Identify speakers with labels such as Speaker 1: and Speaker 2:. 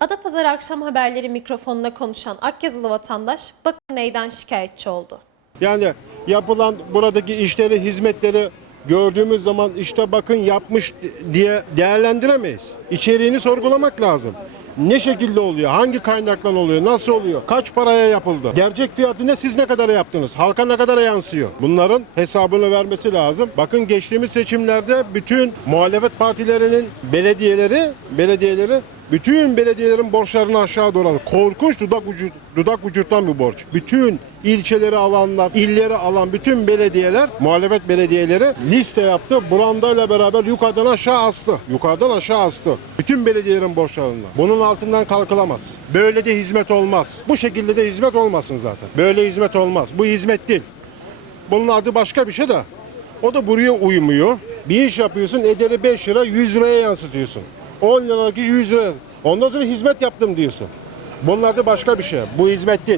Speaker 1: Adapazarı akşam haberleri mikrofonunda konuşan Akyazılı vatandaş bakın neyden şikayetçi oldu.
Speaker 2: Yani yapılan buradaki işleri, hizmetleri gördüğümüz zaman işte bakın yapmış diye değerlendiremeyiz. İçeriğini sorgulamak lazım. Ne şekilde oluyor? Hangi kaynaktan oluyor? Nasıl oluyor? Kaç paraya yapıldı? Gerçek fiyatı ne? Siz ne kadara yaptınız? Halka ne kadara yansıyor? Bunların hesabını vermesi lazım. Bakın geçtiğimiz seçimlerde bütün muhalefet partilerinin belediyeleri, belediyeleri bütün belediyelerin borçlarını aşağı doğru. Korkunç dudak ucu, dudak uçurtan bir borç. Bütün ilçeleri alanlar, illeri alan bütün belediyeler, muhalefet belediyeleri liste yaptı. Brandayla beraber yukarıdan aşağı astı. Yukarıdan aşağı astı. Bütün belediyelerin borçlarını. Bunun altından kalkılamaz. Böyle de hizmet olmaz. Bu şekilde de hizmet olmasın zaten. Böyle hizmet olmaz. Bu hizmet değil. Bunun adı başka bir şey de. O da buraya uymuyor. Bir iş yapıyorsun ederi 5 lira 100 liraya yansıtıyorsun. 10 liralık iş 100 lira. Ondan sonra hizmet yaptım diyorsun. Bunun adı başka bir şey. Bu hizmet değil.